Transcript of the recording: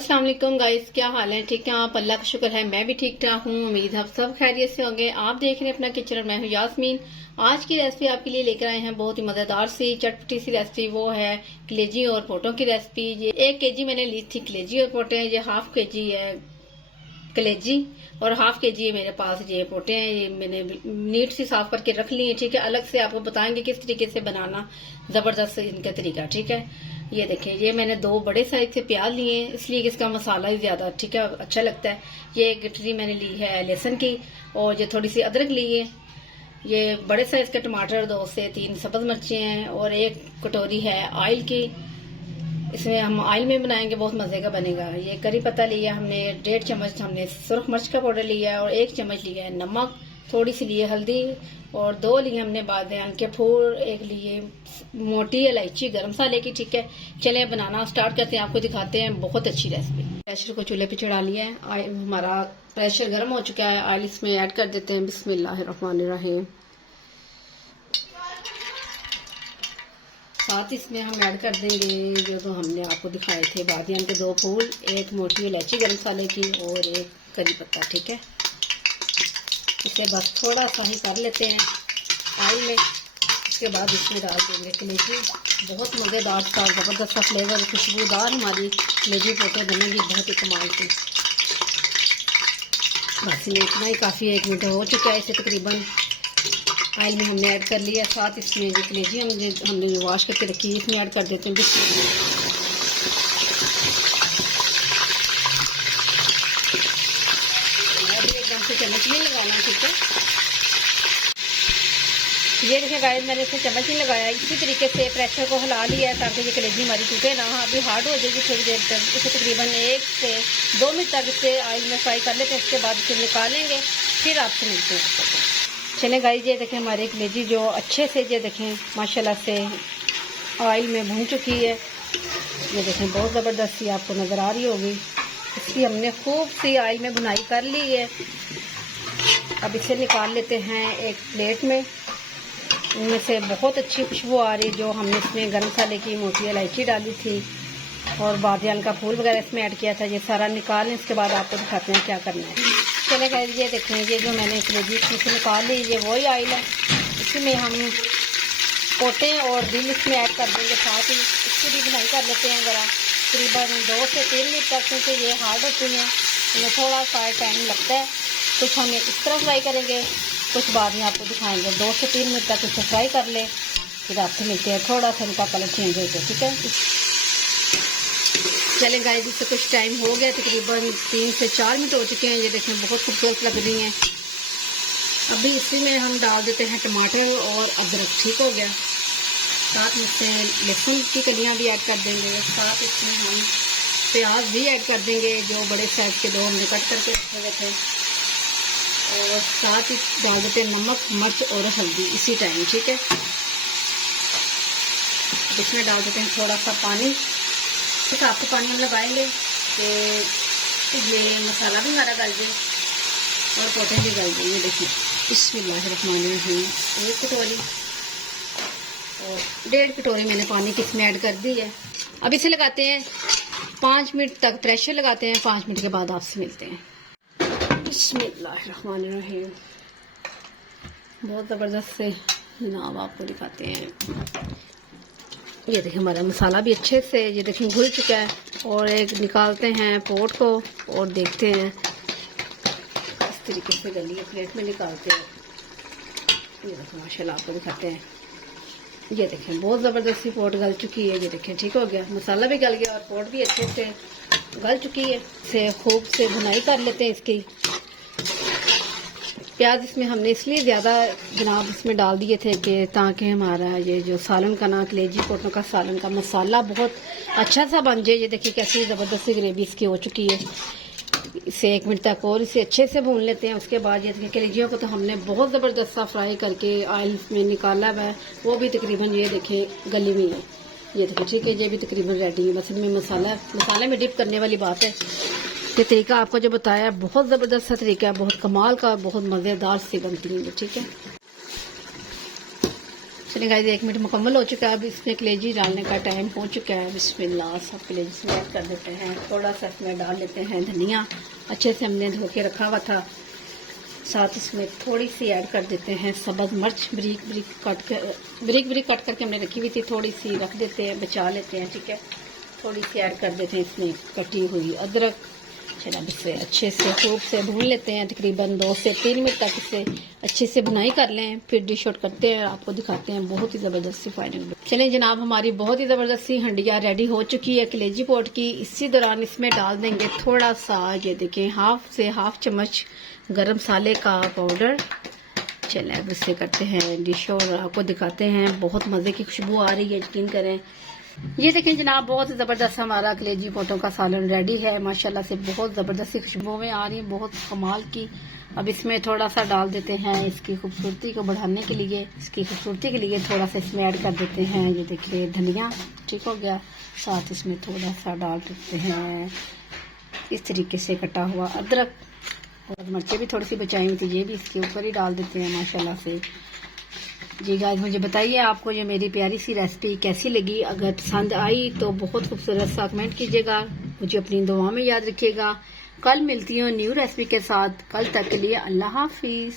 अस्सलाम वालेकुम गाइस, क्या हाल है? ठीक है आप? अल्लाह का शुक्र है मैं भी ठीक ठाक हूँ। उम्मीद है आप सब खैरियत से होंगे। आप देख रहे हैं अपना किचन, मैं हूँ यास्मीन। आज की रेसिपी आपके लिए लेकर आए हैं बहुत ही मजेदार सी चटपटी सी रेसिपी। वो है कलेजी और पोटों की रेसिपी। ये 1 केजी मैंने ली थी कलेजी और पोटे। ये हाफ केजी है कलेजी और हाफ केजी है मेरे पास ये पोटे हैं। ये मैंने नीट सी साफ करके रख ली है। ठीक है, अलग से आपको बताएंगे किस तरीके से बनाना, जबरदस्त इनका तरीका। ठीक है, ये देखें, ये मैंने 2 बड़े साइज से प्याज लिए हैं, इसलिए कि इसका मसाला ही ज्यादा ठीक है अच्छा लगता है। ये एक गठरी मैंने ली है लहसुन की और ये थोड़ी सी अदरक ली है। ये बड़े साइज का टमाटर, 2 से 3 सब्ज मिर्ची हैं और 1 कटोरी है ऑयल की। इसमें हम ऑयल में बनाएंगे, बहुत मजे का बनेगा। ये करी पत्ता लिया हमने, 1.5 चम्मच हमने सुरख मिर्च का पाउडर लिया है और 1 चम्मच लिया है नमक, थोड़ी सी लिए हल्दी और 2 लिए हमने बादाम के फूल, 1 लिए मोटी इलायची गरम मसाले की। ठीक है, चले बनाना स्टार्ट करते हैं, आपको दिखाते हैं बहुत अच्छी रेसिपी। प्रेशर को चूल्हे पे चढ़ा लिया है, हमारा प्रेशर गर्म हो चुका है। ऑयल इसमें ऐड कर देते हैं। बिस्मिल्लाहिर्रहमानिर्रहीम। साथ इसमें हम ऐड कर देंगे जो हमने आपको दिखाए थे, बादियान के 2 फूल, 1 मोटी इलायची गरम मसाले की और 1 करी पत्ता। ठीक है, इसे बस थोड़ा सा ही कर लेते हैं ऑयल में। उसके बाद इसमें डाल देंगे कलेजी। बहुत मज़ेदार सा ज़बरदस्त सा फ्लेवर, खुशबूदार हमारी कलेजी पोटे बनेगी, बहुत ही कमाल की। बस ये इतना ही काफ़ी है। 1 मिनट हो चुका है इसे तकरीबन। ऑयल में हमने ऐड कर लिया। साथ इसमें जो कलेजी हमने वॉश करके रखी है इसमें ऐड कर देते हैं। अभी एकदम से चम्मच नहीं लगाना। ठीक है, ये देखिए गाइस, मैंने इसे चम्मच नहीं लगाया, इसी तरीके से प्रेशर को हिला लिया है ताकि ये कलेजी हमारी टूटे ना। अभी हार्ड हो जाएगी थोड़ी देर तक। इसे तकरीबन 1 से 2 मिनट तक इसे ऑयल में फ्राई कर लेते हैं। उसके बाद इसे निकालेंगे, फिर आपसे मिलते हैं। चले गाइस, ये देखें हमारी कलेजी जो अच्छे से ये देखें माशाल्लाह से ऑयल में भून चुकी है। ये देखें बहुत ज़बरदस्त सी आपको नज़र आ रही होगी। इसकी हमने खूब सी ऑयल में भुनाई कर ली है। अब इसे निकाल लेते हैं एक प्लेट में। इनमें से बहुत अच्छी खुशबू आ रही है। जो हमने इसमें गरम मसाले की मोटी इलायची डाली थी और बादियान का फूल वगैरह इसमें ऐड किया था, ये सारा निकाल लें। इसके बाद आपको दिखाते हैं क्या करना है। चले गाइस, ये देखें, ये जो मैंने कलेजी इसमें से निकाल ली, ये वही ऑयल है। इसी में हम पोटे और दिल इसमें ऐड कर देंगे। साथ ही इसकी भी बुनाई कर लेते हैं ज़रा, तकरीबन 2 से 3 मिनट तक, क्योंकि ये हार्ड होती हैं, इन्हें थोड़ा सा टाइम लगता है। कुछ हम इस तरह फ्राई करेंगे, कुछ बाद में आपको दिखाएंगे। 2 से 3 मिनट तक इसे फ्राई कर ले, फिर आपसे मिलते हैं। थोड़ा सा इनका कलर चेंज हो जाए। ठीक है, चले गाइस, इससे कुछ टाइम हो गया, तकरीबन 3 से 4 मिनट हो चुके हैं। ये देखें बहुत खूबसूरत लग रही हैं। अभी इसी में हम डाल देते हैं टमाटर और अदरक। ठीक हो गया, साथ में इसमें लहसुन की कलियाँ भी ऐड कर देंगे। साथ इसमें हम प्याज भी ऐड कर देंगे, जो बड़े साइज के 2 हमने कट करके रखे हुए थे। और साथ ही डाल देते हैं नमक, मिर्च और हल्दी इसी टाइम। ठीक है, इसमें डाल देते हैं थोड़ा सा पानी। तो आपको पानी हम लगाएंगे कि ये मसाला भी हमारा गल जाए और पोटे भी गल जाए। ये देखिए, बिस्मिल्लाहिर्रहमानिर्रहीम। 1 कटोरी और 1.5 कटोरी मैंने पानी की इसमें ऐड कर दी है। अब इसे लगाते हैं 5 मिनट तक, प्रेशर लगाते हैं। 5 मिनट के बाद आपसे मिलते हैं। बिस्मिल्लाहिर्रहमानिर्रहीम। बहुत ज़बरदस्त से जनाब आपको दिखाते हैं। ये देखिए हमारा मसाला भी अच्छे से ये देखें घुल चुका है। और एक निकालते हैं पोट को और देखते हैं इस तरीके से गली प्लेट में निकालते हैं। ये देखो माशाल्लाह आपको दिखाते हैं। ये देखें बहुत ज़बरदस्त सी पोट गल चुकी है। ये देखें ठीक हो गया, मसाला भी गल गया और पोट भी अच्छे से गल चुकी है। इसे खूब से भुनाई कर लेते हैं इसकी। प्याज इसमें हमने इसलिए ज़्यादा जनाब इसमें डाल दिए थे कि ताकि हमारा ये जो सालन का ना कलेजी पोटों का सालन का मसाला बहुत अच्छा सा बन जाए। ये देखिए कैसी ज़बरदस्त सी ग्रेवी इसकी हो चुकी है। इसे 1 मिनट तक और इसे अच्छे से भून लेते हैं। उसके बाद ये देखिए कलेजियों को तो हमने बहुत ज़बरदस्त सा फ्राई करके ऑयल में निकाला हुआ है, वो भी तकरीबन ये देखें गली हुई है। ये देखिए ठीक है, ये भी तकरीबन रेडी है। बस इनमें मसाले में डिप करने वाली बात है। ये तरीका आपको जो बताया बहुत ज़बरदस्त सा तरीका है, बहुत कमाल का, बहुत मज़ेदार सी बनती है। ठीक है, चलिए गाइस 1 मिनट मुकम्मल हो चुका है। अब इसमें कलेजी डालने का टाइम हो चुका है। बिस्मिल्लाह, सब कलेजी इसमें ऐड कर देते हैं। थोड़ा सा इसमें डाल लेते हैं धनिया, अच्छे से हमने धो के रखा हुआ था। साथ इसमें थोड़ी सी ऐड कर देते हैं सब्ज़ मिर्च, बरीक बरीक कट करके हमने रखी हुई थी, थोड़ी सी रख देते हैं, बचा लेते हैं। ठीक है, थोड़ी सी ऐड कर देते हैं इसमें कटी हुई अदरक। चलो अब इसे अच्छे से खूब से भून लेते हैं, तकरीबन 2 से 3 मिनट तक इसे अच्छे से भुनाई कर लें। फिर डिश आउट करते हैं, आपको दिखाते हैं बहुत ही ज़बरदस्त सी फाइनल। चलें जनाब, हमारी बहुत ही ज़बरदस्त सी हंडिया रेडी हो चुकी है कलेजी पोट की। इसी दौरान इसमें डाल देंगे थोड़ा सा, ये देखें, हाफ चम्मच गरम मसाले का पाउडर। चलें अब इसे करते हैं डिश और आपको दिखाते हैं। बहुत मज़े की खुशबू आ रही है, यकीन करें। ये देखें जनाब, बहुत ज़बरदस्त हमारा कलेजी पोटों का सालन रेडी है। माशाल्लाह से बहुत ज़बरदस्त सी खुशबुएं आ रही हैं, बहुत कमाल की। अब इसमें थोड़ा सा डाल देते हैं, इसकी खूबसूरती को बढ़ाने के लिए, इसकी खूबसूरती के लिए थोड़ा सा इसमें ऐड कर देते हैं। ये देखिए धनिया, ठीक हो गया। साथ इसमें थोड़ा सा डाल देते हैं इस तरीके से कटा हुआ अदरक, और मिर्चें भी थोड़ी सी बचाई हुई थी, ये भी इसके ऊपर ही डाल देते हैं माशाल्लाह से। जी गाइस, मुझे बताइए आपको ये मेरी प्यारी सी रेसिपी कैसी लगी। अगर पसंद आई तो बहुत खूबसूरत सा कमेंट कीजिएगा। मुझे अपनी दुआ में याद रखिएगा। कल मिलती हूँ न्यू रेसिपी के साथ। कल तक के लिए अल्लाह हाफिज़।